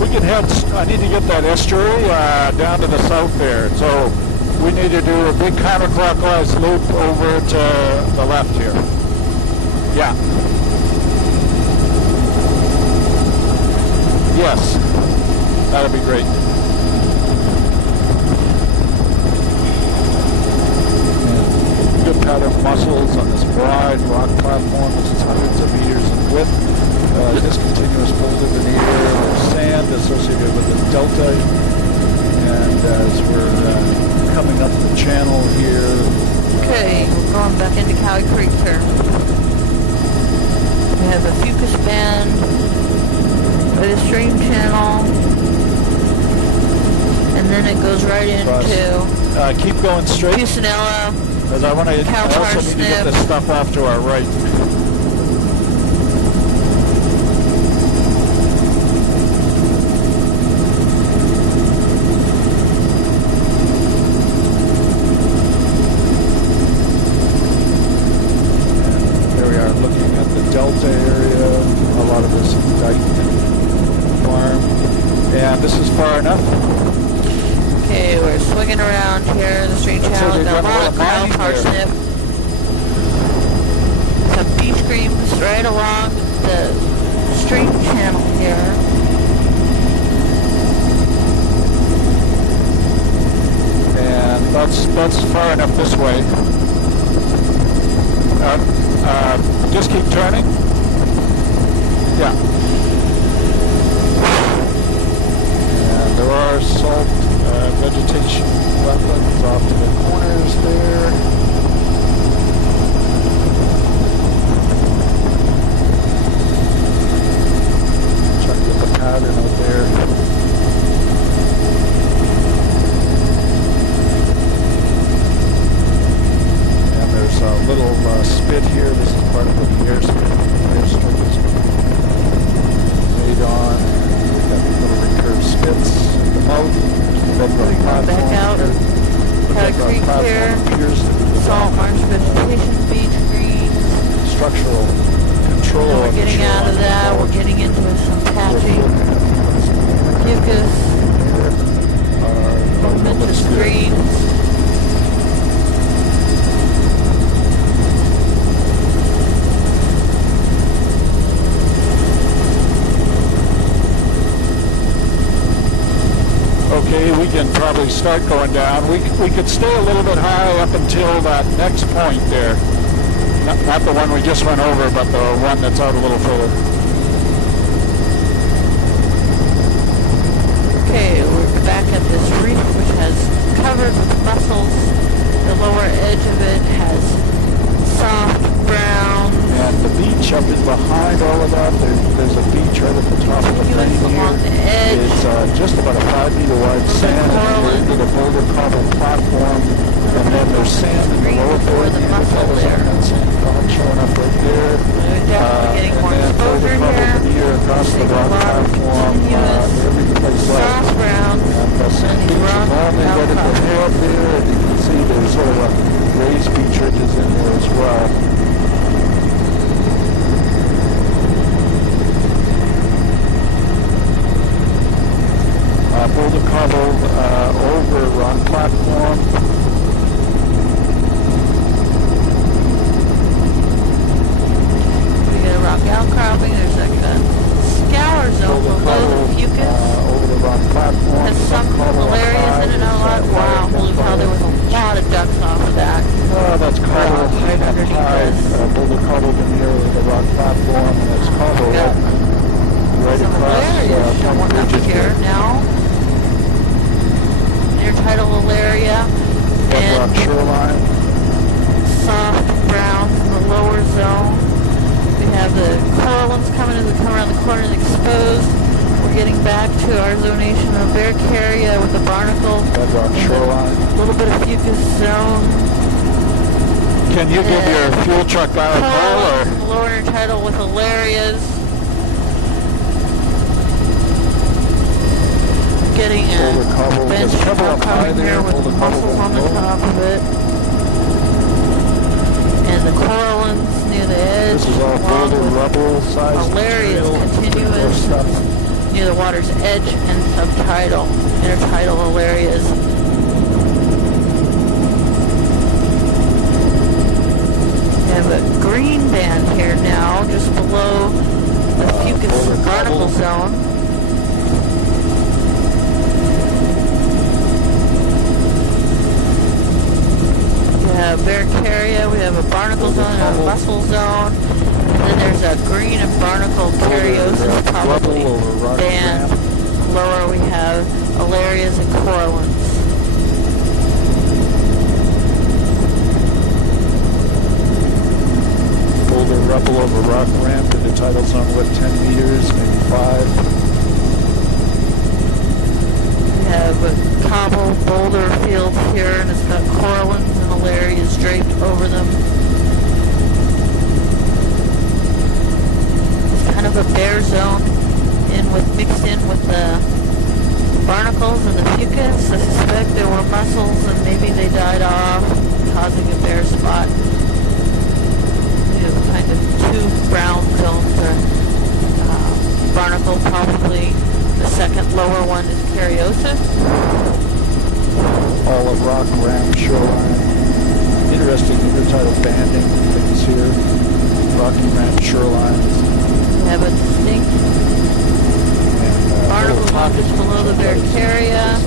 we can head, I need to get that estuary down to the south there. So we need to do a big counterclockwise loop over to the left here. Yeah. Yes, that'll be great. And good pattern of mussels on this wide rock platform, which is hundreds of meters in width. Discontinuous folded veneer. There's sand associated with this delta. And as we're coming up the channel here. Okay, we're going back into Cowie Creek here. We have a fucus band with a stream channel. And then it goes right into keep going straight. Pucinella. Because I also need to get this stuff off to our right. Delta area, a lot of this is Dyke Farm, and this is far enough. Okay, we're swinging around here, the stream channel, got a lot of cow parsnip. Some beach screams right along the stream channel here. And that's far enough this way. Just keep turning. Yeah. And there are salt vegetation wetlands off to the corners there. Try to get the pattern out there. There's a little spit here. This is part of the airstrip is made on. We've got these little recurved spits at the mouth. Bedrock platform. Back out of Cowie Creek here. Salt marsh vegetation, beach green. Structural control. We're getting out of that. We're getting into some patchy fucus. Momentous greens. Okay, we can probably start going down. We could stay a little bit high up until that next point there. Not the one we just went over, but the one that's out a little further. Okay, we're back at this reef, which has covered with mussels. The lower edge of it has soft brown. And the beach up in behind all of that, there's a beach right at the top of the thing here. The edge. It's just about a 5-meter wide sand into the boulder cobble platform. And then there's sand in the lower part of the mussel there. That sand cobble showing up right there. We're definitely getting more exposure here. Across the rock platform, every place soft brown. And the sand beach is all right at the head there. And you can see there's sort of a raised beach ridges in there as well. Boulder cobbled over rock platform. We get a rock outcropping. There's like a scour zone below the fucus. Over the rock platform. Has some malarias in it. Wow, holy cow, there was a lot of ducks off of that. That's cobbled right underneath this. Boulder cobbled in the area of the rock platform, and it's cobbled right some malarias showing up here now. Tidal Alaria and shoreline. Soft brown from the lower zone. We have the corallins coming around the corner and exposed. We're getting back to our zonation of Barricaria with the barnacle. Bedrock shoreline. A little bit of fucus zone. Can you give your fuel truck guy a call? Or? Lower intertidal with Alarias. Getting a bench coming here with the mussels on the top of it. And the corallins near the edge. This is all boulder rubble size. Alarias continuous. near the water's edge and subtidal, intertidal areas. We have a green band here now, just below the Fucus or barnacle zone. We have Barricaria, we have a barnacle zone and a mussel zone, and then there's a green and barnacle cariosis probably band. Lower we have Alarias and corallins. Boulder rubble over rock ramp into tidal zone width 10 meters, maybe 5. We have a cobble boulder field here, and it's got corallins and Alarias draped over them. It's kind of a bare zone mixed in with the barnacles and the fucus. I suspect there were mussels and maybe they died off, causing a bare spot. We have kind of two brown zones. Barnacle, probably the second lower one is cariosis. All of rock ramp shoreline. Interesting intertidal banding things here. Rocky ramp shorelines. We have a distinct barnacle zone just below the Barricaria,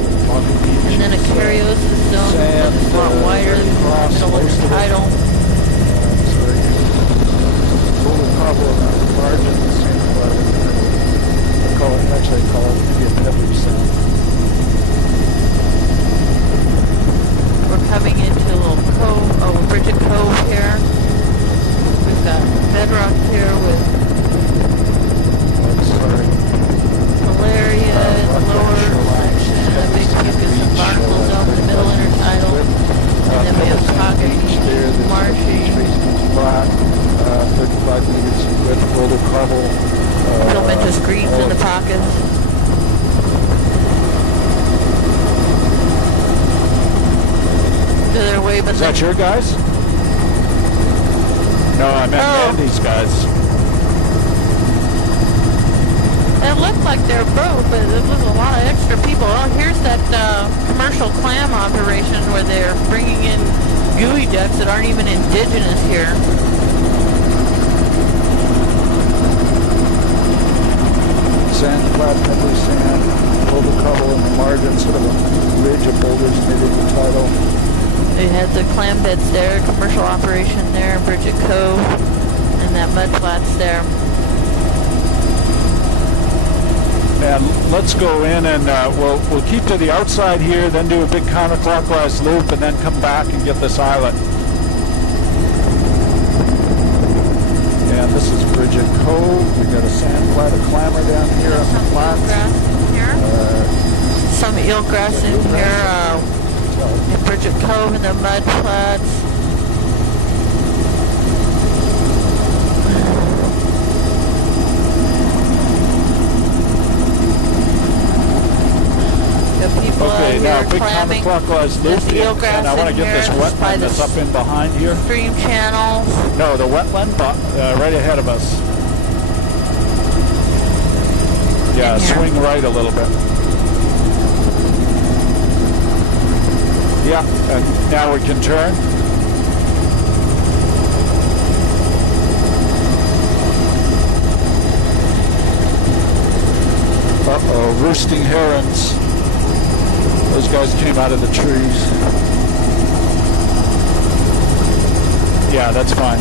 and then a cariosis zone that's a lot wider than the middle intertidal. Boulder cobble around the margin, the same I call it maybe a pebbly sand. We're coming into a little cove, Bridget Cove here. We've got bedrock here with Alaria in the lower section, a big fucus and barnacle zone in the middle intertidal, and then we have pocket marshy, flat, 35 meters with boulder cobble. filamentous greens in the pockets. To their way, but is that your guys? No, I meant Andy's guys. It looked like they're both, but it was a lot of extra people. Oh, here's that commercial clam operation where they're bringing in gooey ducks that aren't even indigenous here. Sand, flat, pebbly sand, boulder cobble in the margin, sort of a ridge of boulders near the tidal. They had the clam beds there, commercial operation there, Bridget Cove, and that mud flats there. And let's go in and we'll keep to the outside here, then do a big counterclockwise loop, and then come back and get this islet. And this is Bridget Cove. We've got a sand flat, a clammer down here on the flats. Some eelgrass in here, in Bridget Cove in the mud flats. Okay, now big counterclockwise loop, and I want to get this wetland that's up in behind here. Stream channels. No, the wetland right ahead of us. Yeah, swing right a little bit. Yeah, and now we can turn. Uh-oh, roosting herons. Those guys came out of the trees. Yeah, that's fine.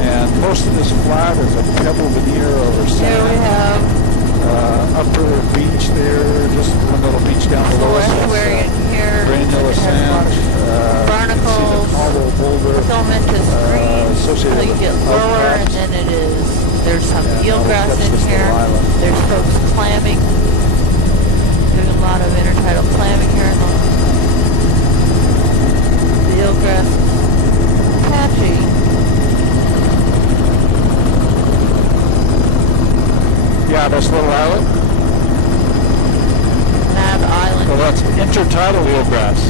And most of this flat is a pebble veneer over sand. Here we have upper beach there, just one little beach down below us. estuary in here. Granular sand. Barnacles. Boulder. Filamentous green. So you get lower, and then there's some eelgrass in here. There's folks clamming. There's a lot of intertidal clamming here. The eelgrass is patchy. Yeah, this little islet. Mad Island. So that's intertidal eelgrass.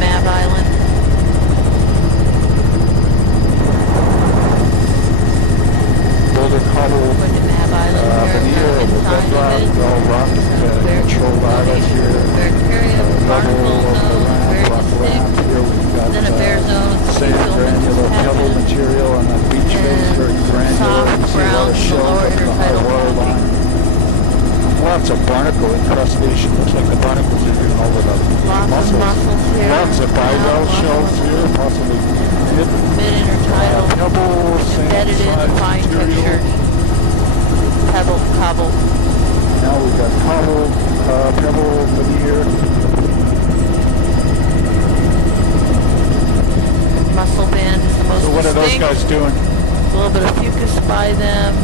Mab Island. Boulder cobble. Going to Mab Island here. Veneer, the bedrock, all rock, controlled island here. Barricaria, barnacle zone, very distinct. Here we've got Then a bear zone, sand, granular pebble material on that beach face, very granular. soft You see a lot brown of to shells lower up the high intertidal water bottom. line. Lots of barnacle incrustation. Looks like the barnacles are even over the Lots of mussels here. Lots of bivalve shells here, possibly Mid-intertidal, pebble, embedded in the sand, fine material. textured pebble, cobble. Now we've got cobble, pebble, veneer. Mussel band is the most So what are those distinct. guys doing? A little bit of fucus by them.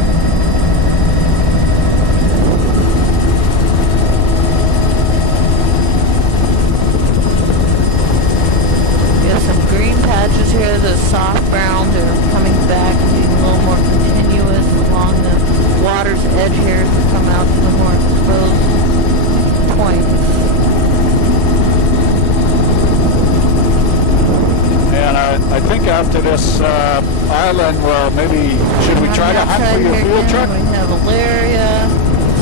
We have some green patches here. The soft browns are coming back, being a little more continuous along the water's edge here to come out to the more exposed points. And I think after this island, well, maybe should we try to hunt for your field truck? We have Alaria,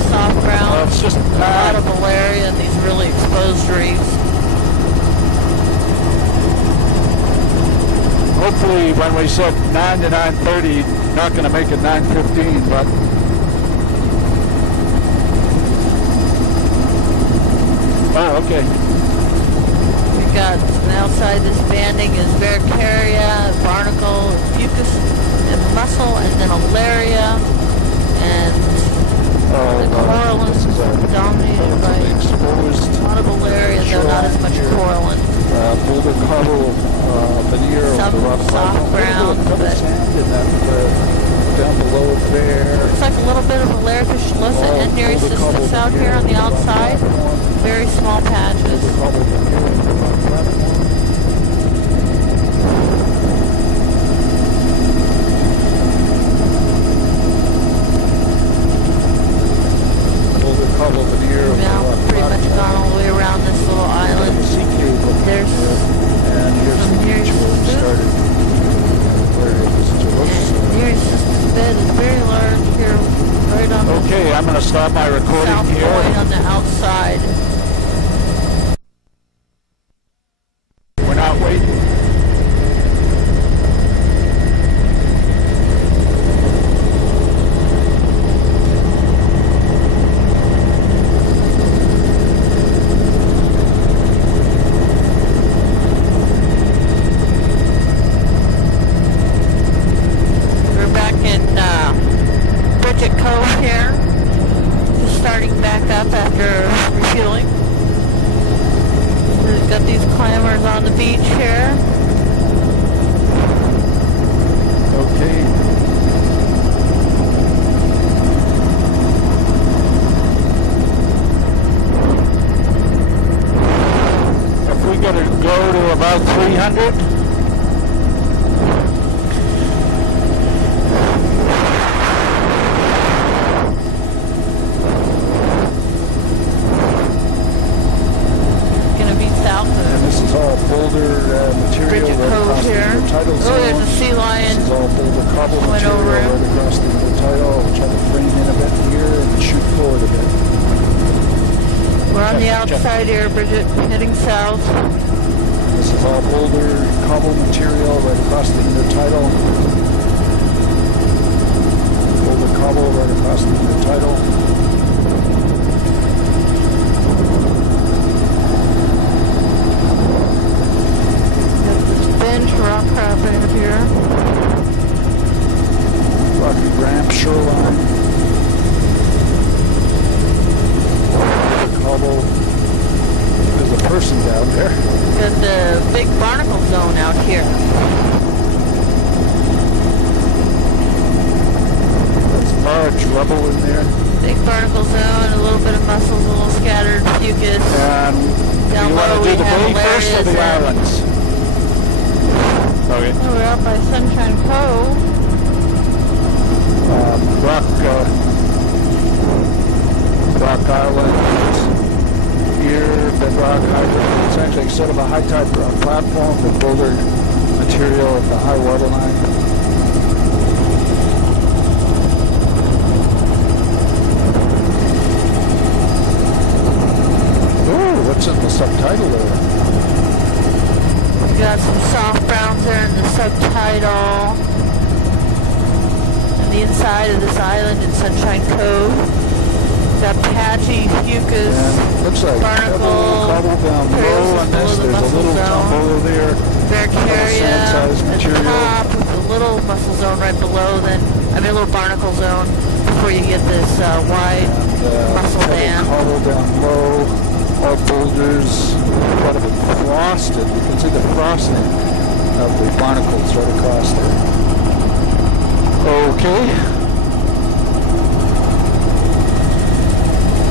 soft brown, Well, it's just a lot of Alaria in these really exposed reefs. Hopefully, when we said 9 to 9:30, not going to make it 9:15, but oh, okay. We got outside this banding is Barricaria, barnacle, fucus, and mussel, and then Alaria, and the corallines dominated by exposed. a lot of Alaria, though not as much coralline. Boulder cobble, veneer, Some over the rock soft platform. brown, A little bit but- of sand in that down below there. Looks like a little bit of Alaria fischlosa and Nereocystis out here on the outside. Very small patches. Boulder cobble, veneer, over the rock platform. Boulder cobble, veneer, over the Now rock pretty much platform. gone all the way around this little island. Sea cave up There's there. And here's some the beach where we Nereocystis. started. Where it is to look. Nereocystis bed is very large here, right on the Okay, I'm going to stop my recording south here. point on the outside. We're not waiting. We're back in Bridget Cove here. Just starting back up after refueling. We've got these climbers on the beach here. Okay. If we gotta go to about 300. Gonna be south And of this is all boulder material Bridget right Cove across the here. intertidal Oh, zone. there's a sea lion. This is all boulder cobble Went material over it. right across the intertidal. We'll try to frame in a bit here and shoot forward a bit. We're on the Check. outside here, Bridget, heading south. This is all boulder cobble material right across the intertidal. Boulder cobble right across the intertidal. Got this bench rock crab right up here. Rocky ramp shoreline. Cobble. There's a person down there. Got the big barnacle zone out here. That's large rubble in there. Big barnacle zone, a little bit of mussels, a little scattered fucus. And Down you want low to do we the have bay first or Alarias the and- islands? Okay. Oh, we're out by Sunshine Cove. Rock sort of a high tide platform with boulder material at the high water line. Oh, what's in the subtitle there? We got some soft browns there in the subtitle. And the inside of this island in Sunshine Cove. Got patchy, fucus, and looks like barnacle, cobble down low on this. There's a little tumble there. Barricaria at the top with a little mussel zone right below. A little barnacle zone before you get this wide mussel band. Cobble down low. All boulders, quite a bit frosted. You can see the frosting of the barnacles right across there. Okay.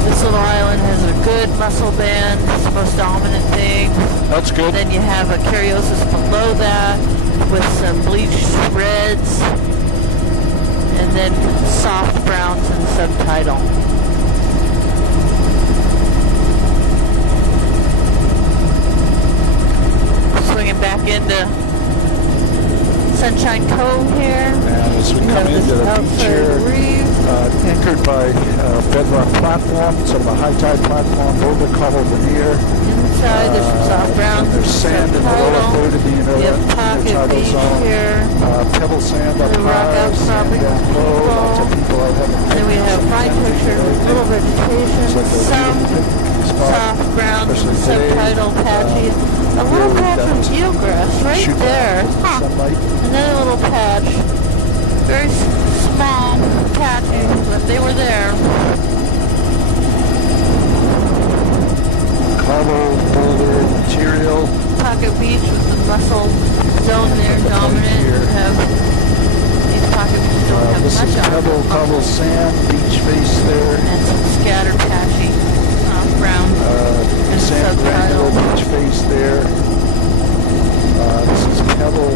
This little island has a good mussel band. It's the most dominant thing. That's good. Then you have a Cariosis below that with some bleached reds. And then soft browns in the subtitle. Swinging back into Sunshine Cove here. And as we come into the beach here, anchored by bedrock platform, sort of a high tide platform, boulder cobble veneer. Inside there's some soft browns. There's sand in the lower third of the pocket beach zone. Here. Pebble sand up high, sand down low. Lots of people out having picnics. And then we have fine pictures, little vegetation, some soft browns, subtitle patchy. A little patch of eelgrass right there. Another little patch. Very small, patchy, but they were there. Cobble, boulder, material. Pocket beach with the mussel zone there, dominant. You have these pocket beaches don't have this much is on pebble, them. cobble, sand, beach face there. And some scattered patchy soft brown. And Sand granular beach face there. This is pebble,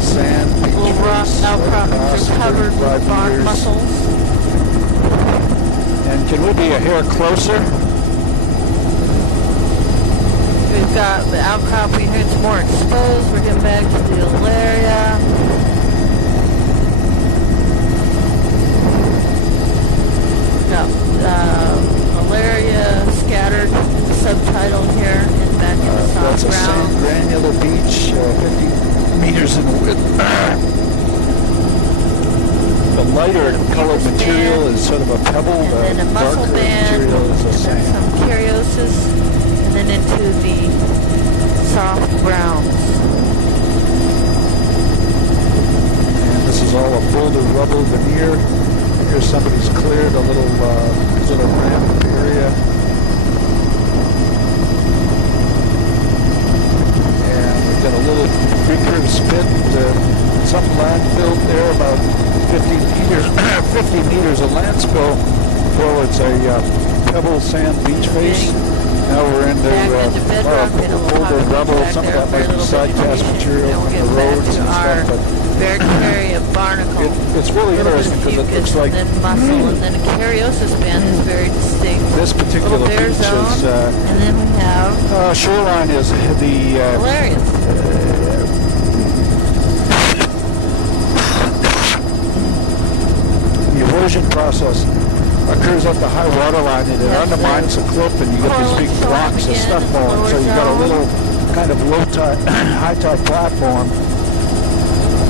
sand, beach little rock face. outcroppings are covered with barn mussels. And can we be a hair closer? We've got the outcropping here, it's more exposed. We're getting back to the Alaria. We've got Alaria scattered in the subtitle here and back in the soft That's a sand granular beach, 50 meters in width. The lighter colored material is sort of a pebble. And then a mussel darker band, material is a and then sand. some Cariosis, and then into the soft browns. And this is all a boulder rubble veneer. Here somebody's cleared a little ramp area. And we've got a little recurve spit, some landfill there, about 50 meters of land spill towards a pebble sand beach face. Now we're into boulder rubble. Some of that might be side cast material from the roads and stuff, but Barricaria barnacle. it's really interesting because it looks like and then mussel, and then a Cariosis band is very distinct. this particular Little bear beach zone, is and then we have shoreline is the Hilarious. The erosion process occurs at the high water line, and it undermines the cliff, and you get these big blocks of stuff falling. So you got a little kind of low tide, high tide platform,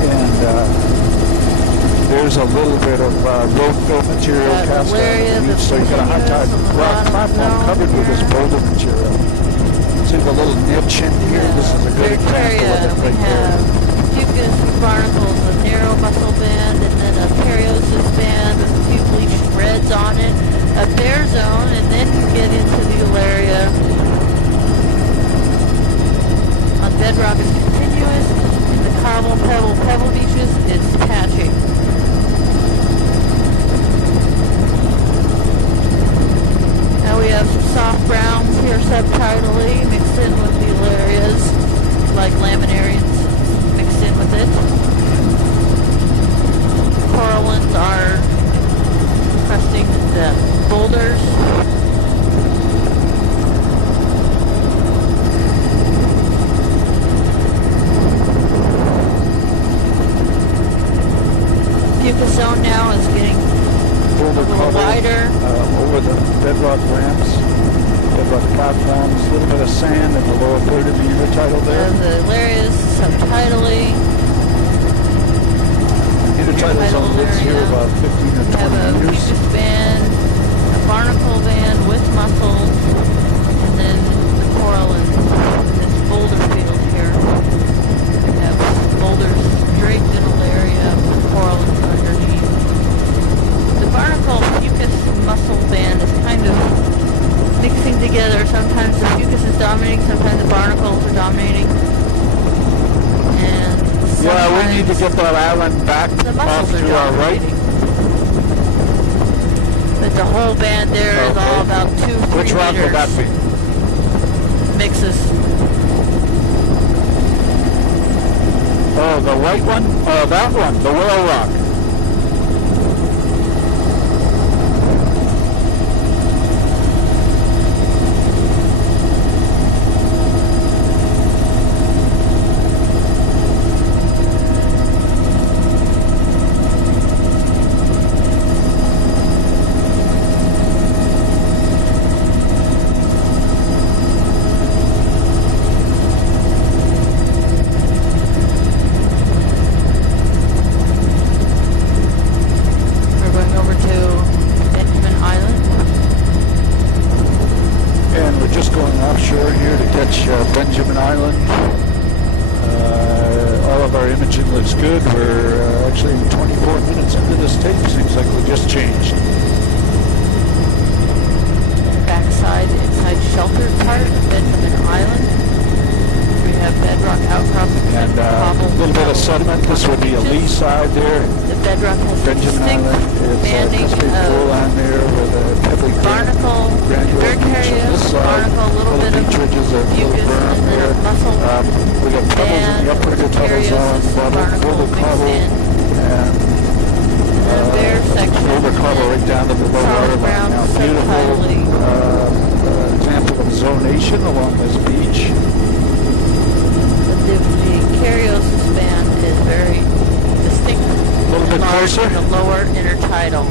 and there's a little bit of road fill material cast on the beach. So you got a high tide rock platform covered with this boulder material. See the little niche in here. This is a good example of it right there. Fucus barnacles, a narrow mussel band, and then a Cariosis band with a few bleached reds on it, a bear zone, and then you get into the Alaria. On bedrock is continuous, in the cobble, pebble beaches, it's patchy. Now we have some soft browns here subtitally mixed in with the Alarias, like laminarians mixed in with it. Corallines are cresting the boulders. tighter. Over the bedrock ramps, bedrock platforms, a little bit of sand in the lower third of the intertidal there. The areas subtidally. Intertidal's on widths here about 15 or 20 have a meters. fucus band, a barnacle band with mussels, and then the coral in this boulder field here. We have boulders straight middle area with coral underneath. The barnacle fucus mussel band is kind of mixing together. Sometimes the fucus is dominating, sometimes the barnacles are dominating. And yeah, we need to get that island back off to our right. But the whole band there is all about 2-3 meters. Which rock would that be? Mixes. Oh, the white one? Oh, that one, the whale rock. Benjamin Island. All of our imaging looks good. We're actually 24 minutes into this tape. Seems like we just changed. Backside, inside shelter part of Benjamin Island. We have bedrock outcroppings and a little bit of sediment. This would be a lee side there. The bedrock has Benjamin Island is this big pool line there with a pebbly barnacle, granular beach on this side. Barnacle, a little bit of ridges, a little berm there. We got pebbles in the upper intertidal zone, boulder cobble, and bare section. Boulder cobble right down to the low water line. Now, beautiful example of zonation along this beach. The Cariosis band is very distinct. A little bit closer. The lower intertidal.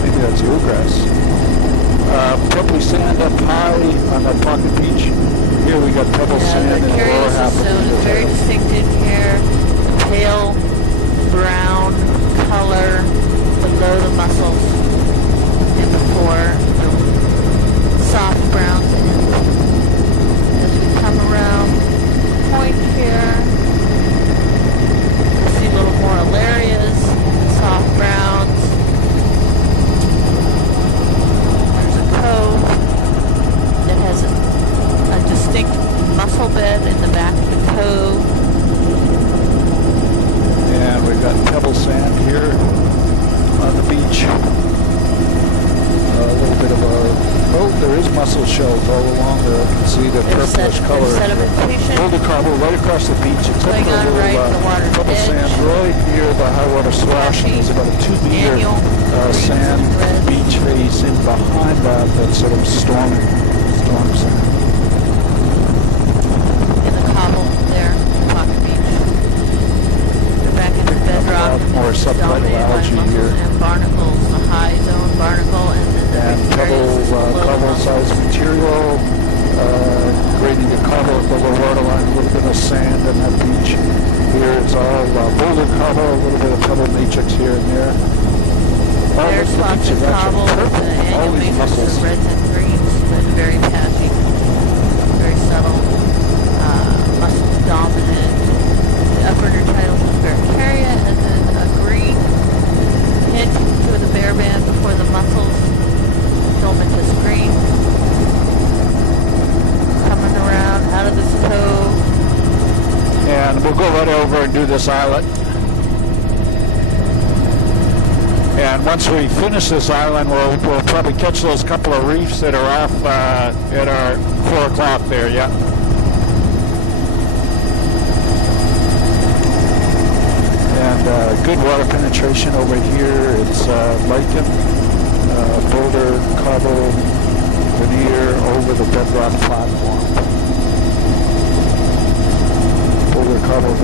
Maybe that's eelgrass. Pebbly sand up high on that pocket beach. Here we got pebble sand in the lower half of the zone is very distinctive here. Pale brown color below the mussels and before the soft browns in. As we come around point here, we see a little more alarias, soft browns. There's a cove that has a distinct mussel bed in the back of the cove. And we've got pebble sand here on the beach. A little bit of there is mussel shells all along there. You can see the purplish color. Boulder cobble right across the beach. It's up a little pebble sand right near the high water swash. There's about a 2-meter sand beach face in behind that sort of storm sand. In the cobble there, Pocket Beach. We're back in the bedrock. More subtidal algae here. And barnacles, a high zone barnacle, and cobble-sized material, grading the cobble at the low water line, a little bit of sand on that beach. Here it's all boulder cobble, a little bit of pebble matrix here and there. There's lots of cobble, the annual matrix of reds and greens, but very patchy, very subtle, mussel dominant. The upper intertidal is Varicaria, and then a green hint to the bare band before the mussels. Filamentous green. Coming around out of this cove. And we'll go right over and do this islet. And once we finish this island, we'll probably catch those couple of reefs that are off at our 4 o'clock there, yeah. And good water penetration over here. It's lichen. Boulder, cobble, veneer over the bedrock platform. Boulder, cobble,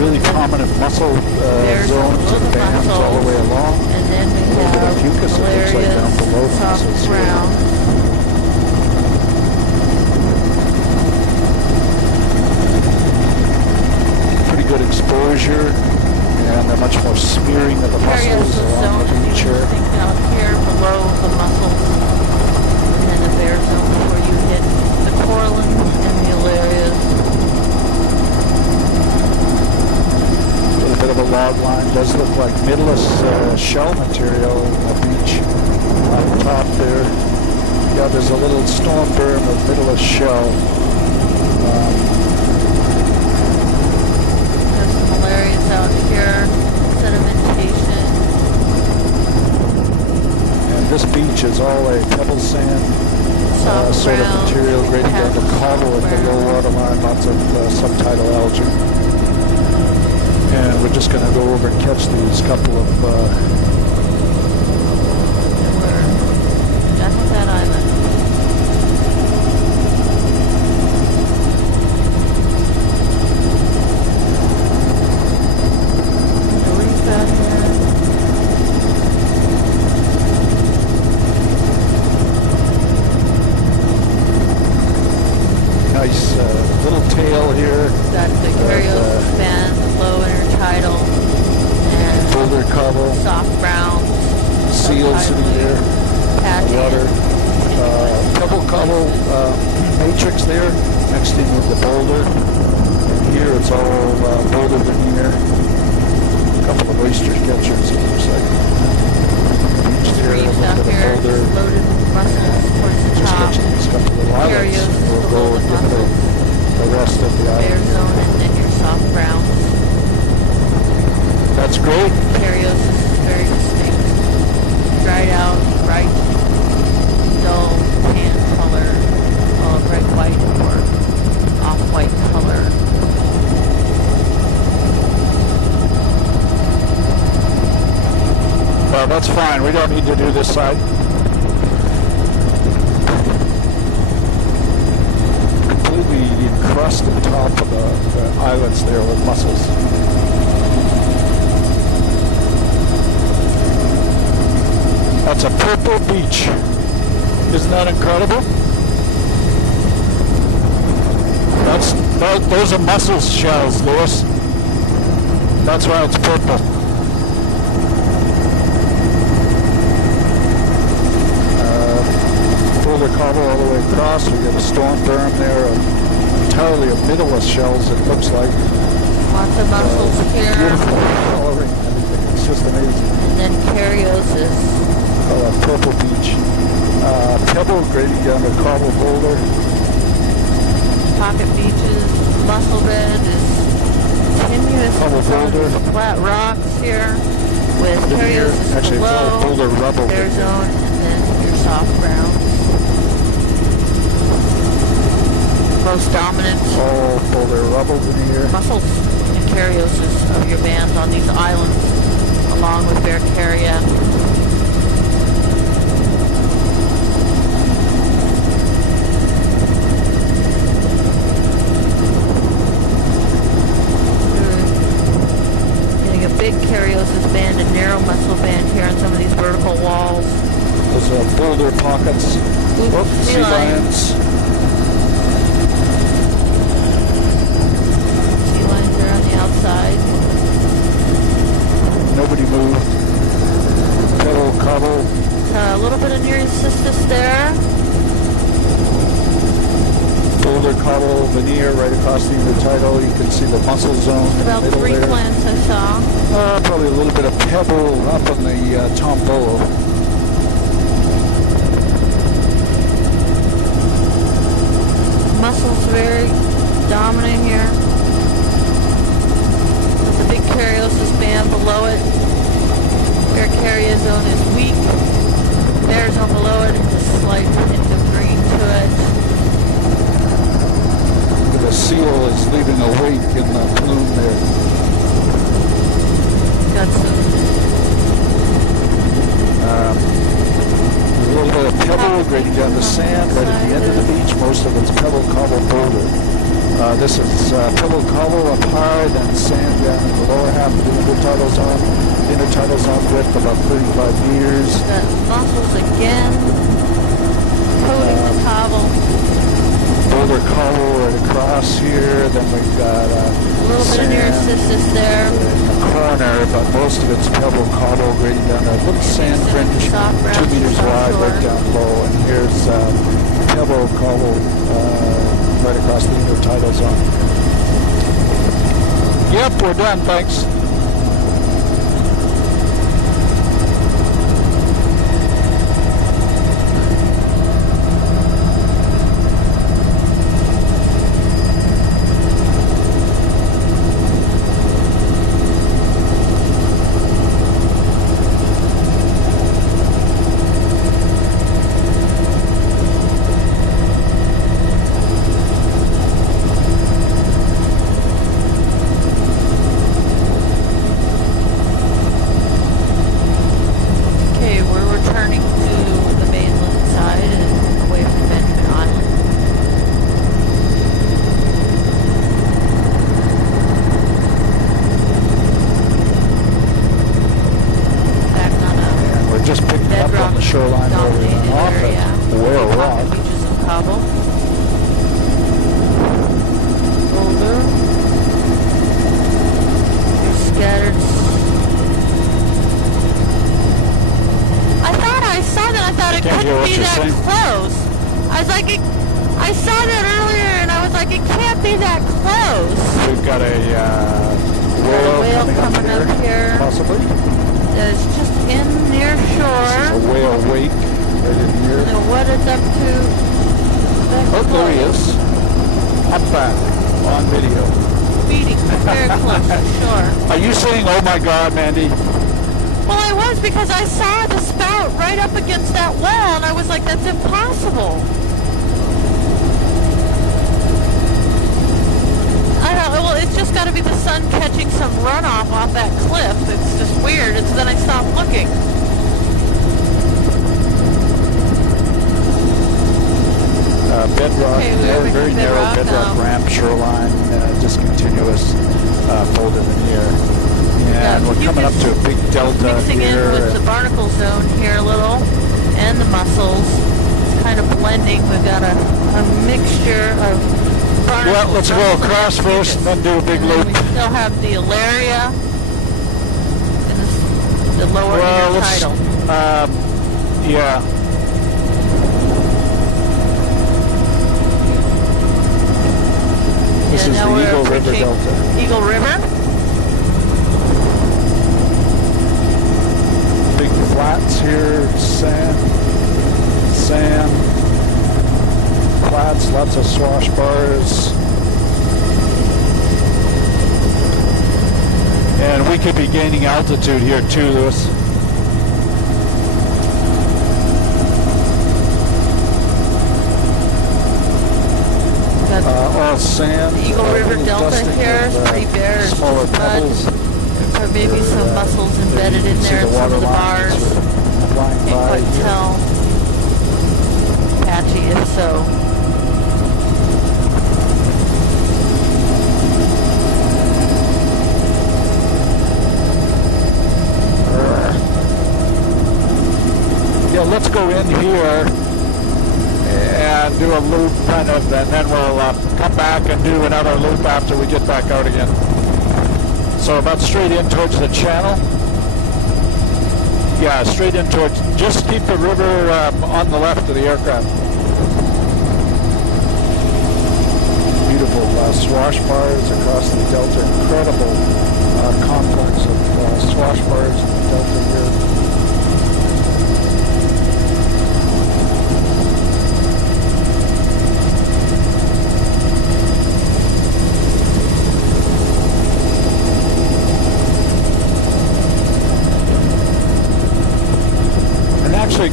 really prominent muscle zones and bands all the way along. And then we A little bit have of fucus, it looks like, down below the soft muscles here. brown. Pretty good exposure, and a much more smearing of the muscles along the beach here. Out here below the muscles, and then the bare zone before you hit the corallines and the alarias. A little bit of a log line. Does look like midless shell material on the beach on top there. Yeah, there's a little storm berm of midless shell. There's some alarias out here, sedimentation. And this beach is all a pebble sand sort of material grading down to cobble at the low water line, lots of subtidal algae. And we're just going to go over and catch these couple of... And we're done with that island. The reef out here. Nice little tail here. Got the Curios band, low intertidal, and Boulder cobble. soft brown. Seals sitting there. Patchy. Water. Pebble cobble matrix there, mixed in with the boulder. And here it's all boulder veneer. A couple of oyster catchers, it looks like. Beach there, a Reefs little out bit of here, boulder. loaded with mussels towards the Just top. catching these couple of islands. Curios, We'll go and give it the rest of the Bare island. zone, and then your soft brown. That's great. Curios is very distinct. Dried out, bright, dull tan color, red white or off-white color. Well, that's fine. We don't need to do this side. Completely encrusted top of the islets there with mussels. That's a purple beach. Isn't that incredible? Those are mussel shells, Lewis. That's why it's purple. Boulder cobble all the way across. We got a storm berm there, entirely of midless shells, it looks like. Lots of mussels here. Beautiful coloring and everything. It's just amazing. And then Curios is Purple beach. Pebble grading down to cobble boulder. pocket beaches. Mussel bed is continuous Cobble boulder. flat rocks here with Curios is Actually, it's all below, boulder rubble. bare zone, and then your soft brown. Most dominant All boulder rubble veneer. mussels and Curioses of your bands on these islands, along with Bercaria. Getting a big Cariosis band and narrow mussel band here on some of these vertical walls. Those are boulder pockets. Oh, sea lions. Sea lions are on the outside. Nobody moved. Pebble cobble. A little bit of Nereocystis there. Boulder cobble veneer right across the intertidal. You can see the mussel zone in the About middle 3 there. plants I saw. Probably a little bit of pebble up on the tombolo. Mussels very dominant here. With the big Cariosis band below it. Bercaria zone is weak. Bare zone below it is a slight hint of green to it. The seal is leaving a wake in the plume there. Got some A little bit of pebble grading down the sand right at the end of the beach. Most of it's pebble cobble boulder. This is pebble cobble up par, then sand down in the lower half of the intertidal zone. Intertidal zone width about 35 meters. Got mussels again. Coating the cobble. Boulder cobble right across here. Then we've got A little bit of near-assistance there. in the corner, but most of it's pebble cobble grading down a little sand fringe, Soft 2 ground, meters soft wide, shore. right down low. And here's pebble cobble right across the intertidal zone. Yep, we're done, thanks. Shoreline where we went off at Whale Rock. Beaches and cobble. Boulder. There's scattered. I thought I saw that. I thought it couldn't be that close. I was like, I saw that earlier, and I was like, it can't be that close. We've got a whale coming up here, possibly. It's just in near shore. This is a whale wake right in here. And what it's up to. Oh, there he is. I'm back on video. Feeding very close to shore. Are you saying, oh my God, Mandy? Well, I was, because I saw the spout right up against that wall, and I was like, that's impossible. I don't know, well, it's just got to be the sun catching some runoff off that cliff. It's just weird. It's then I stopped looking. Bedrock, Okay, very narrow bedrock ramp, shoreline, discontinuous, folded in the air. And we're coming up to a big delta mixing here. in with the barnacle zone here a little, and the mussels. It's kind of blending. We've got a mixture of barnacles. Well, let's go across first and then do a big loop. We still have the Alaria in the lower intertidal. Yeah. This is the Eagle River Delta. Eagle River. Big flats here, sand, flats, lots of swash bars. And we could be gaining altitude here too, Lewis. All sand. The Eagle River Delta here is pretty bare. It's smaller just mud. pebbles. Or maybe some mussels embedded in there in some of the bars. Can't quite tell. Patchy if so. Yeah, let's go in here and do a loop kind of, and then we'll come back and do another loop after we get back out again. So about straight in towards the channel. Yeah, straight in towards, just keep the river on the left of the aircraft. Beautiful swash bars across the delta. Incredible complex of swash bars in the delta here.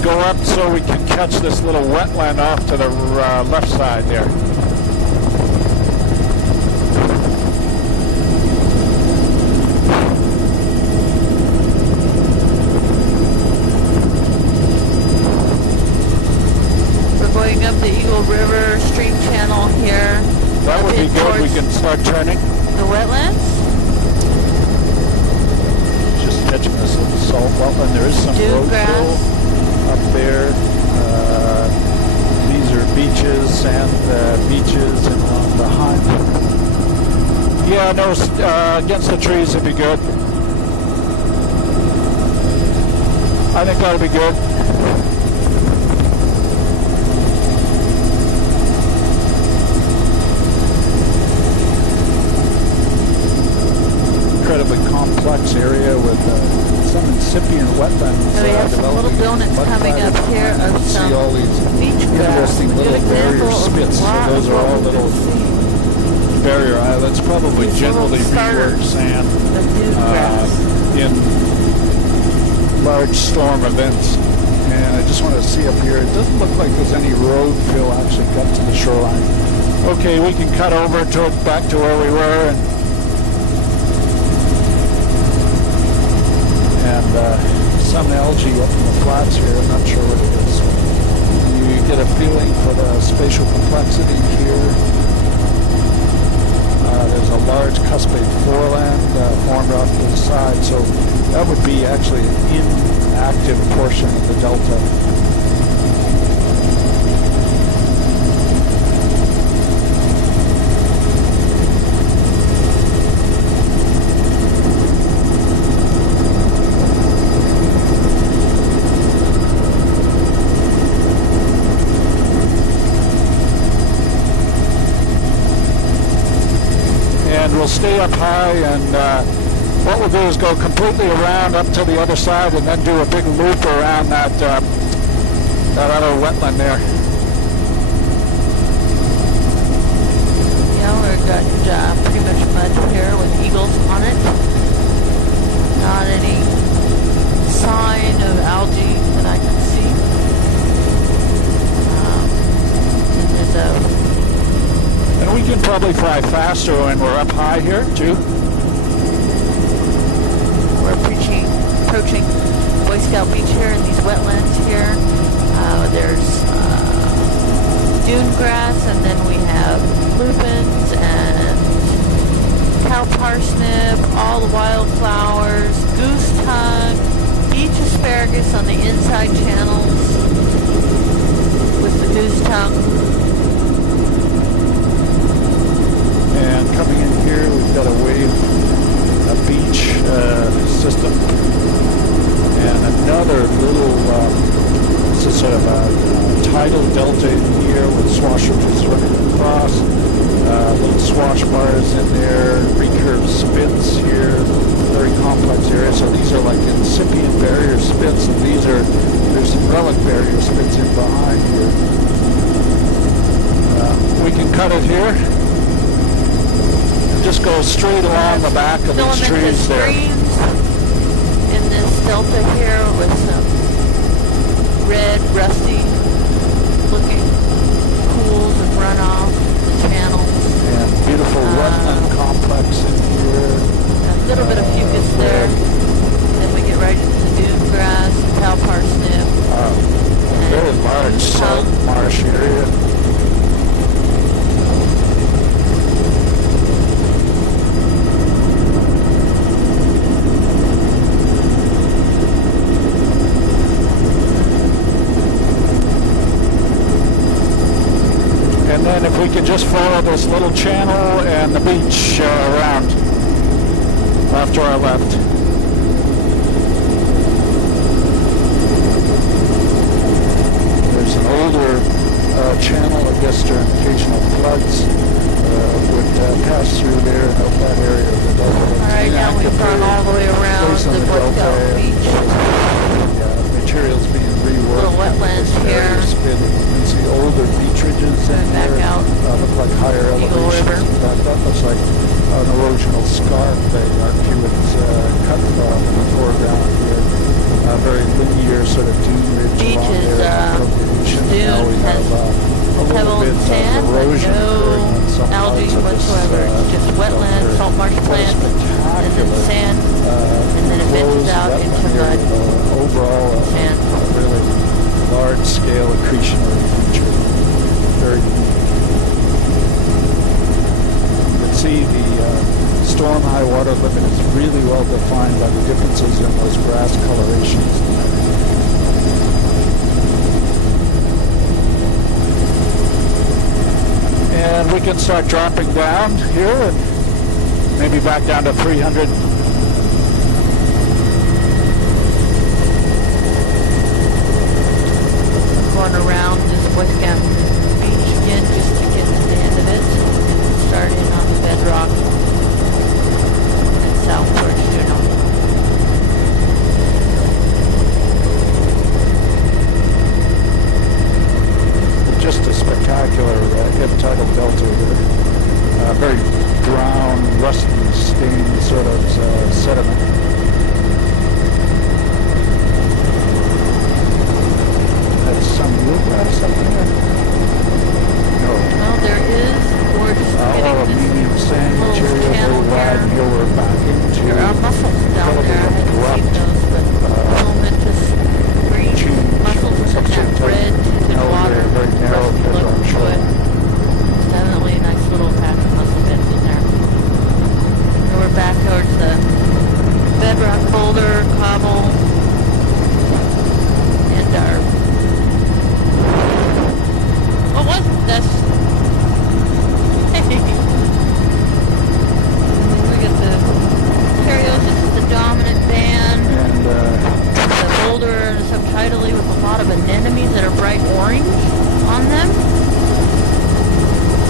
Go up so we can catch this little wetland off to the left side there. We're going up the Eagle River stream channel here. That would be good. We can start turning. The wetland? No, against the trees would be good. I think that'll be good. Incredibly complex area with some incipient wetlands. So we have some little donuts coming up here of some see all these beach grass. interesting A good little barrier example of spits. So what those are all we're little seeing. barrier islands, probably These generally little starters reworked sand of dune grass. in large storm events. And I just want to see up here, it doesn't look like there's any road fill actually got to the shoreline. Okay, we can cut over to back to where we were, and some algae up in the flats here. I'm not sure what it is. You get a feeling for the spatial complexity here. There's a large cuspate foreland formed off to the side, so that would be actually an inactive portion of the delta. We'll stay up high, and what we'll do is go completely around up to the other side and then do a big loop around that other wetland there. Yeah, we've got pretty much mud here with eagles on it. Not any sign of algae that I can see. And there's a And we can probably fly faster when we're up high here, too. We're approaching Boy Scout Beach here in these wetlands here. There's dune grass, and then we have lupins and cow parsnip, all the wildflowers, goose tongue, beach asparagus on the inside channels with the goose tongue. And coming in here, we've got a wave, a beach system, and another little, this is sort of a tidal delta in here with swash ridges running across, little swash bars in there, recurved spits here, very complex area. So these are like incipient barrier spits, and there's some relic barrier spits in behind here. We can cut it here. Just go straight along the back of these trees there. In this delta here with some red, rusty looking pools and runoff channels. And beautiful wetland complex in here. A little bit of fucus there. Then we get right into the dune grass, cow parsnip. Very large salt marsh area. And then if we could just follow this little channel and the beach around off to our left. There's an older channel, I guess, during occasional floods would pass through there and out that area of the delta. Alright, now we've gone all the way around the Boy Scout Beach. Materials being reworked. Little wetlands here. You can see older beach ridges in back there. out. Look like higher Eagle elevations. River. That looks like an erosional scarp that arcuates cut in the foreground here. Very linear sort of dune ridge Beach along is there. Now we dunes, have has a little pebbles bit and sand, of but erosion occurring on no some algae parts of this, whatsoever. It's just wetland, delta. salt marsh What a plant, and then sand, and then it bends closed out into wetland mud. area. Overall, Sand. a really large-scale accretionary feature. Very neat. You can see the storm high water limit is really well defined by the differences in those grass colorations. And we can start dropping down here, and maybe back down to 300. Going around this Boy Scout beach again just to get to the end of it. Starting on the bedrock and south towards Juneau. Just a spectacular intertidal delta here. Very brown, rusty, stained sort of sediment. That's some bluegrass up there? No. Well, there is. We're just All getting of this medium sand little material, channel very wide, here. and we're back into There are mussels down there. I haven't seen those, but momentous green mussels in that red tinted water. very narrow Rusty look bedrock to shore. it. It's definitely a nice little patch of mussel beds in there. And we're back towards the bedrock boulder, cobble, and our... What was this? Hey! We got the Cariosis is the dominant band. And The boulder subtitally with a lot of anemones that are bright orange on them.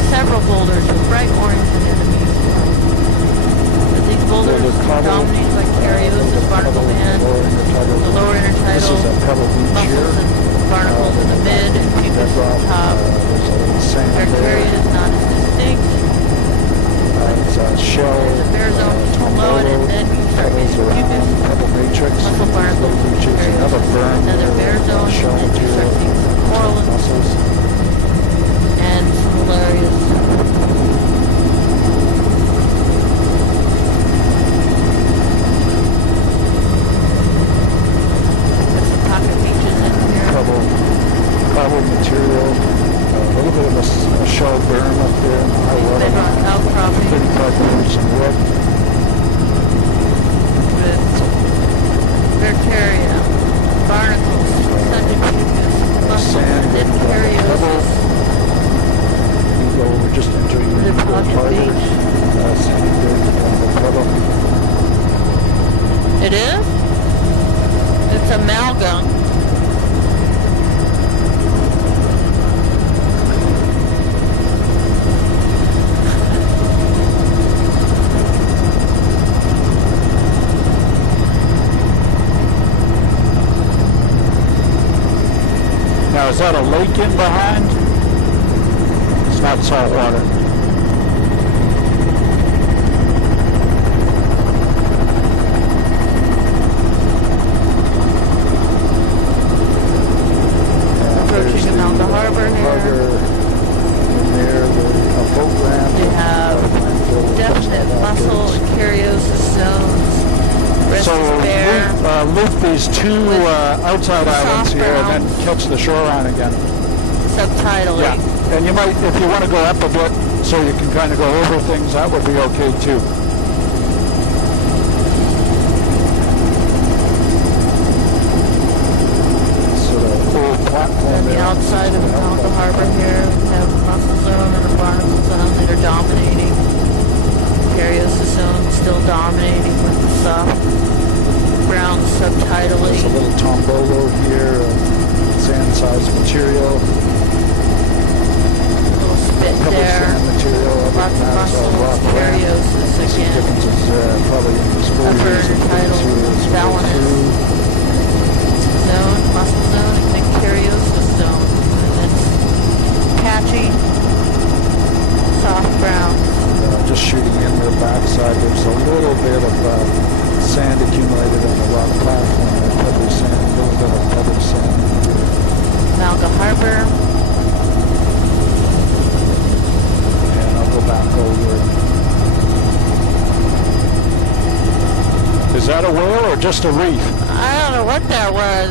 Several boulders with bright orange anemones. But these boulders are dominated by Cariosis, barnacle band, the lower this is intertidal, a pebble beach here. mussels and barnacles in the mid, and pupus at the top. There's a little sand Barcaria there. is not as distinct. It's a shell. There's a bare zone just below it, and then you start pebbles getting around, pupus, pebble matrix. muscle barnacles, Little beaches, another berm. another bare zone, shell and then you start material. seeing some corals Mussels. and some hilarious there's some pocket beaches in here. Pebble material. A little bit of a shell berm up there in the high water. Bedrock outcropping 35 meters in wood. with Barcaria, barnacles, sunken pupus, mussels, Sand and then and pebble. Cariosis. We're just entering The the pocket harbor. beach. Sand and the pebble. It is? It's amalgam. Now, is that a lake in behind? It's not salt water. Approaching Amalga Harbor here. In there, a boat ramp. We have definite muscle and Cariosis zones. Rest So is bare. loop these two outside islands here and then catch the shoreline again. Subtitling. Yeah, and you might, if you want to go up a bit so you can kind of go over things, that would be okay too. Sort of old platform On the there. outside of Amalga Harbor here, we have a muscle zone and a barnacle zone that are dominating. Cariosis zone still dominating with the soft brown subtitally. There's a little tombolo here, sand-sized material. Little spit Couple there. sand material. Lots of muscle, muscles, Cariosis Some again. differences probably in exposures. Upper intertidal, Valinus zone, muscle zone, and then Cariosis zone. And then patchy, soft brown. Just shooting in the backside, there's a little bit of sand accumulated on the rock platform, pebble sand, a little bit of pebble sand. Amalga Harbor. And I'll go back over. Is that a whale or just a reef? I don't know what that was.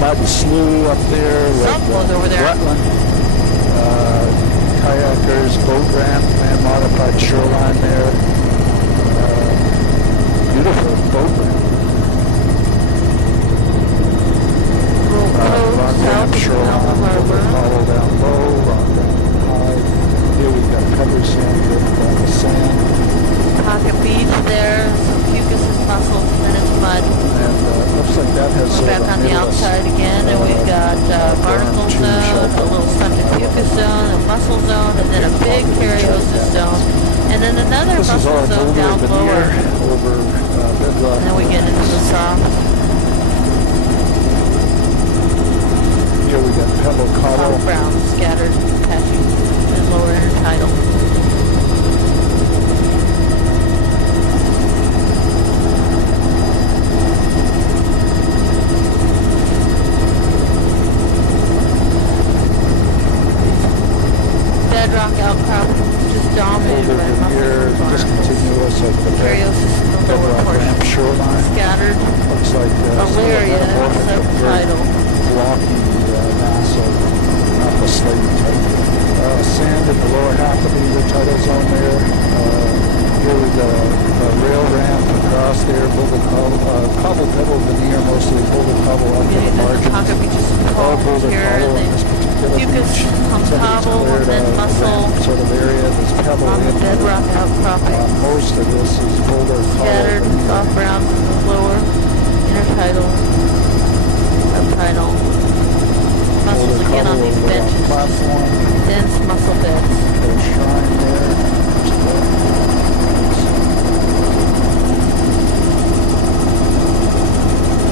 Mud slough up there. Something was over there. Rutland. Kayakers, boat ramp, and modified shoreline there. Beautiful boat ramp. Rock ramp, shoreline, hollow down low, rock ramp high. Here we've got cover sand here. This is muscle all zone boulder down veneer lower. over bedrock. And then we get into the soft Here we got pebble cobble. brown scattered patchy and lower intertidal. Bedrock outcrop just dominated Boulder by veneer mussels. discontinuous over the Cariosis in the lower bedrock portion. ramp shoreline. Scattered Looks like malaria subtidal. blocky mass of alpha slate type. Sand in the lower half of the tidal zone there. Here we got a rail ramp across there, cobble pebble veneer, mostly boulder cobble up to the Getting into margins. pocket beaches and All palms boulder here, cobble and in this then particular fucus beach. on Somebody's cobble, cleared and then a mussel ramp sort of area. There's pebble on the in bedrock there. outcropping. Most of this is boulder Scattered cobble veneer. soft brown in the lower intertidal, subtidal. Mussels Boulder again on cobble these over the benches. platform. Dense mussel beds. Got a shrine there.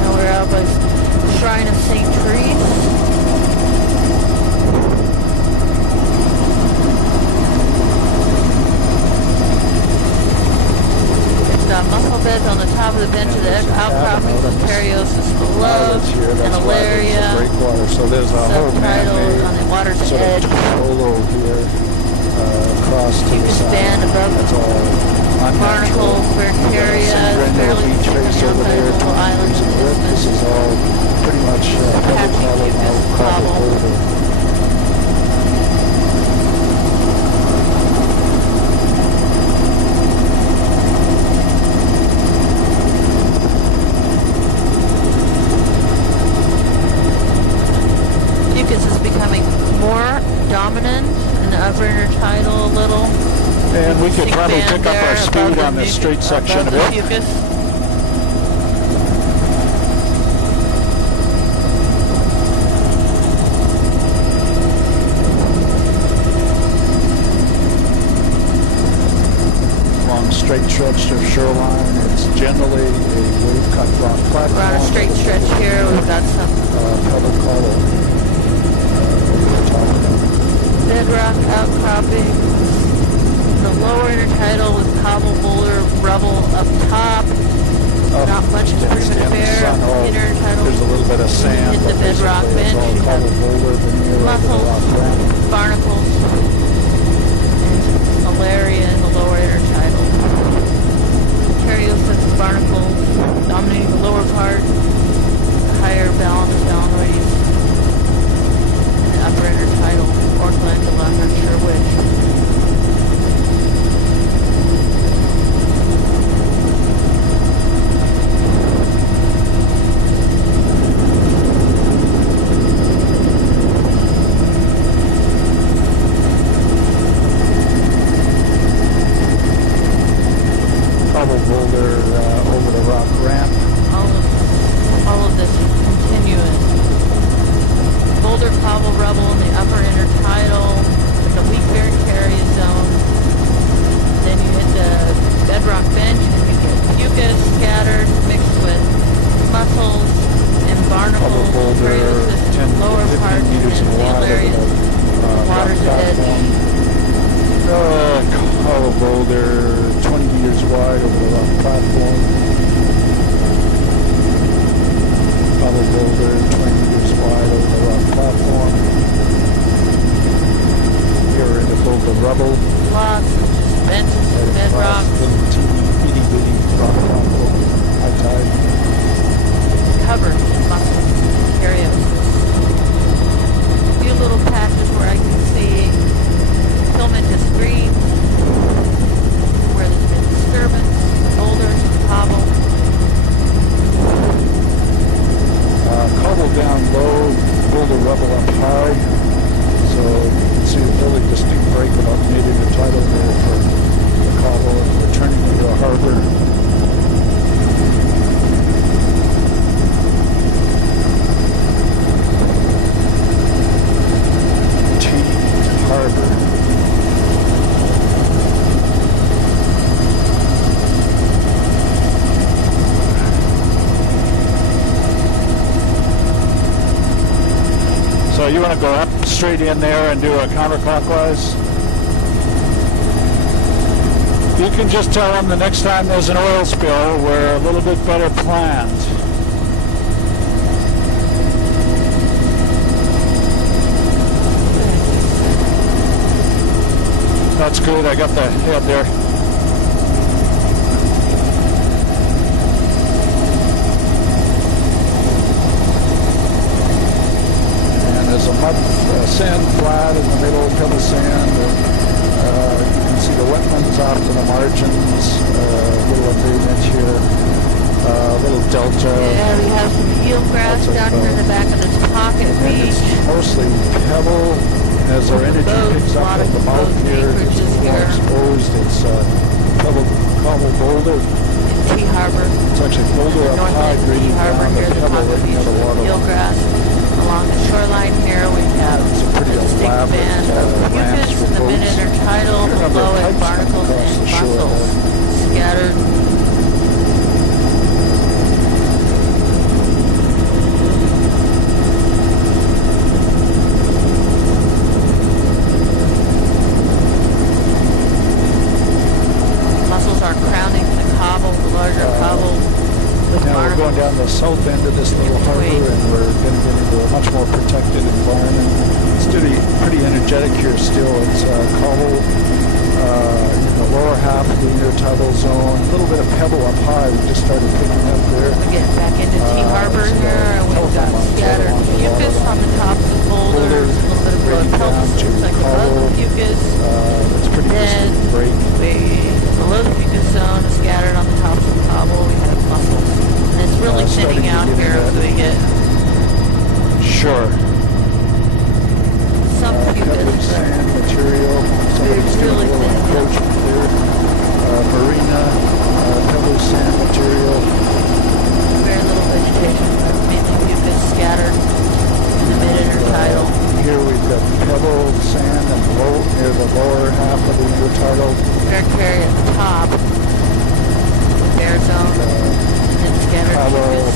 Now we're out by Shrine of se04. Mussel beds on the top of the bench of the outcroppings with Cariosis below and malaria. Breakwater. So there's a whole Subtidal on the water's sort edge. of solo here across to the Fucus side. band above That's all unnatural. barnacles, Vercaria, Some fairly beach steep on face the over outside there. of the little island in the This isthmus. is all pretty much Patchy cobble fucus cobble. boulder. Fucus is becoming more dominant in the upper intertidal a little. And we could Thick probably band pick up there our above speed the on this straight section above a the bit. Fucus. Long straight stretch of shoreline. It's generally a wave cut rock platform. We're on a straight stretch here. We've got some Pebble cobble over the top of it. bedrock outcropping. The lower intertidal with cobble boulder rubble up top. Not much is pretty much bare. Intertidal. There's a little bit of sand. Hit the but bedrock basically it's bench. all You have cobble boulder veneer over the mussels, rock ramp. barnacles, and malaria in the lower intertidal. Cariosis barnacles dominating the lower part. Higher balance boundaries in the upper intertidal. Or glandula, I'm not sure which. Cobble boulder over the rock ramp. All of this is continuous. Boulder cobble rubble in the upper intertidal, in the weak Vercaria zone. Then you hit the bedrock bench and you get fucus scattered mixed with mussels and Cobble barnacles, boulder Cariosis 10 in the lower 15 part, and meters the wide areas, over the water's rock edge. platform. Cobble boulder 20 meters wide over the rock platform. Cobble boulder 20 meters wide over the rock platform. Here we're in the boulder rubble. Lots of just benches and bedrock, Little teeny itty bitty rock platform. High tide. covered in mussels and Cariosis. A few little patches where I can see filamentous green, where there's been disturbance, boulders, cobble. Cobble down low, boulder rubble up high. So you can see a really distinct break about native intertidal there for the cobble and returning you want to go up straight in there and do a counterclockwise? You can just tell them the next time there's an oil spill, we're a little bit better planned. That's good. I got the head there. And there's a mud sand flat in the middle, pebble sand. You can see the wetlands off to the margins. Little agreement here. Little delta. Yeah, we have some eelgrass down here in the back of this pocket beach. It's mostly pebble. As our energy picks up at the mouth here, it's more exposed. It's cobble boulder. In Tea Harbor. It's actually boulder up high, grading down the pebble looking at the water. Eelgrass. Along the shoreline here, we have It's a pretty a distinct elaborate band of ramps mucus for in the boats. mid-intertidal, Here are a number below of it, pipes barnacles coming across and the shore mussels there. scattered. Mussels are crowning the cobble, the larger cobble. With Now we're going down the south end of this little harbor, and we're going to get into a much more protected environment. It's pretty energetic here still. It's cobble in the lower half of the intertidal zone. A little bit of pebble up high. We just started picking up there. We're getting back into Tea Harbor here, and we've got scattered mucus on the tops of boulders, a little bit of road pelts, looks like above the mucus. It's pretty Then distant break. below the mucus zone, scattered on the tops of the cobble, we have mussels. And it's really thinning out here as we get Sure. some mucus, Covered but sand material. Somebody's doing a really little thin. encroachment there. Marina, covered sand material. very little vegetation, but mainly mucus scattered in the mid-intertidal. Here we've got pebble sand and near the lower half of the intertidal. Barrier at the top, bare zone, and then scattered mucus,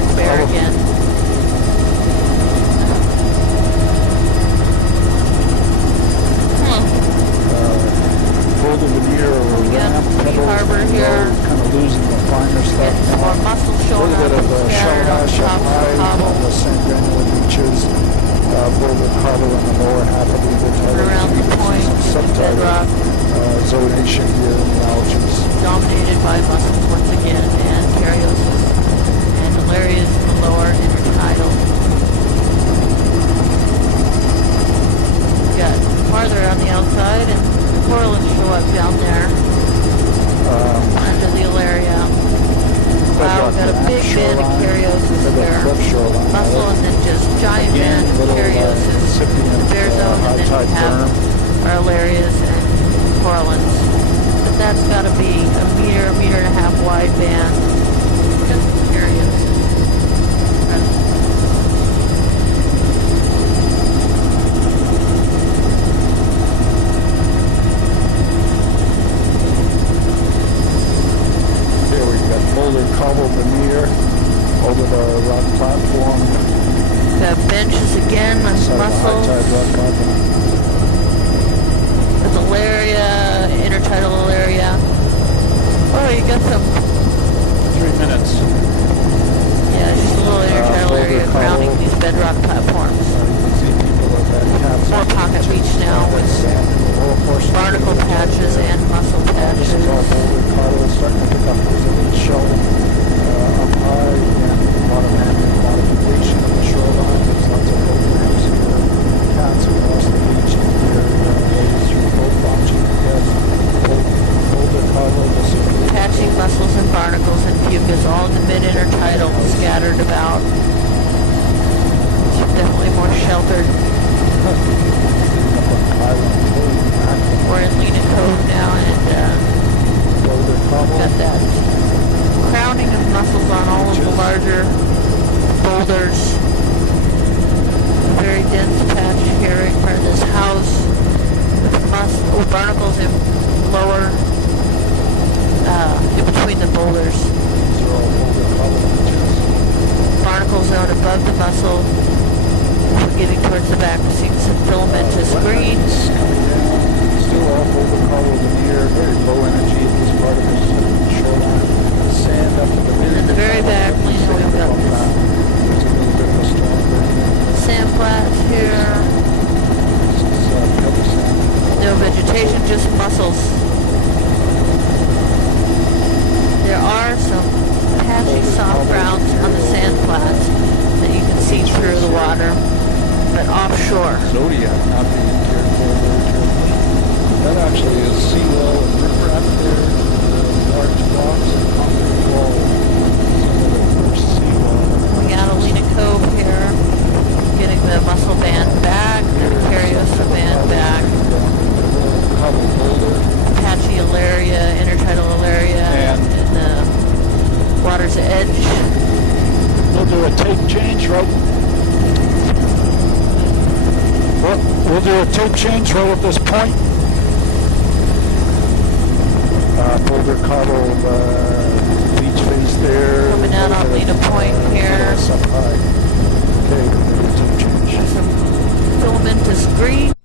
and bare again. Boulder veneer or ramp, Tea Harbor here. Kind of losing the finer stuff Getting some more now. mussels A showing little up, bit of shell scattered on hash the up top of the high cobble. on the sand granular beaches. Boulder cobble in the lower half of the intertidal. Around the point, Some the bedrock, zonation here in the algae. dominated by mussels once again, and cariosis, and malarias in the lower intertidal. We got farther on the outside, and the corals show up down there under the alaria. Wow, we've got a big band of cariosis there. Mussel, and then just giant band of cariosis in the bare zone, and then we have our alarias and corallins. But that's got to be a meter and a half wide band. Just cariosis. Here we've got boulder cobble veneer over the rock platform. Got benches again with Side of the mussels. high tide rock platform. With alaria, intertidal alaria. Oh, you got some, 3 minutes. yeah, just a little intertidal boulder area cobble. crowning these bedrock platforms. You can see people at that caps. More pocket beach now with sand in the lower portion. barnacle patches and mussel This is all patches. boulder cobble starting to pick up. There's a little shell up high and a lot of man-made modification of the shoreline. There's lots of boulders here. Cats across the beach and here. Ladies through boat launching. Yes. Boulder cobble. This is Patching mussels and barnacles and fucus all in the mid-intertidal, scattered about. It's definitely more sheltered. up on the island. Holy mackerel. We're in Lena Cove now, and tape change right at this point. Boulder Cobble beach face there. Coming out on Lena Point here. Up high. Okay, tape change. Some filamentous green.